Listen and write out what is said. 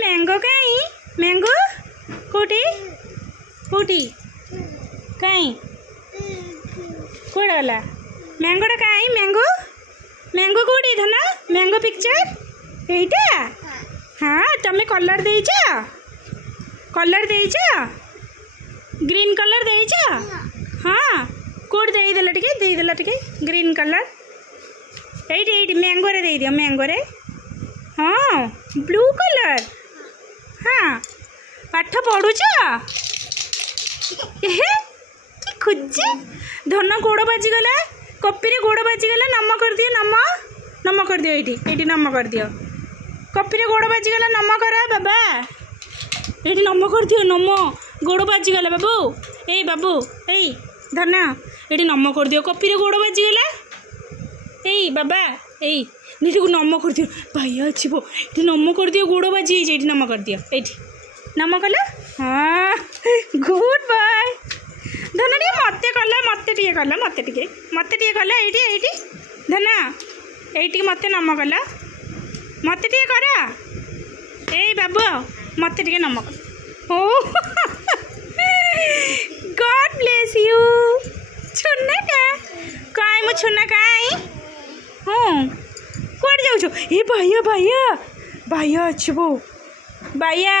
mango कहीं mango कोटी कोटी कहीं कोड़ा गला मैंगोटा कहीं मैंगो मैंगो कोटी धना मैंगो पिक्चर एटा हाँ तमें कलर देइछ ग्रीन कलर देइछ हाँ कोड देदेला टिके ग्रीन कलर एटी मैंगो रे दे दियो मैंगो रे हाँ ब्लू कलर हाँ पाठ पढ़ुच खुजी धन गोड़ बाजीगला कपी रे गोड़ बाजीगला नम कर दियो नम कर दियो ये नम कर दियो कपी रे गोड़ बाजीगला नम कर बाबा ये नम कर दियो नम गोड़ बाजीगला बाबू ए बाबू ए धन ये नम कर दियो कपी रे गोड़ बाजीगला ए बाबा ए नीति को नम कर दियो भाई अच्छी ये नम कर दियो गोड़ बाजी ये नम कर दियो ये नम कला हाँ गुड बाय धन टे मत कला मत टे कला ये धन ये मत नम कला मत टे करा ए बाबू मत टे नम कर ओ गॉड ब्लेस यू छुना का काई मु छुना काई हाँ कुआड़े जाऊँ ए भाइया अच्छी बो भाइया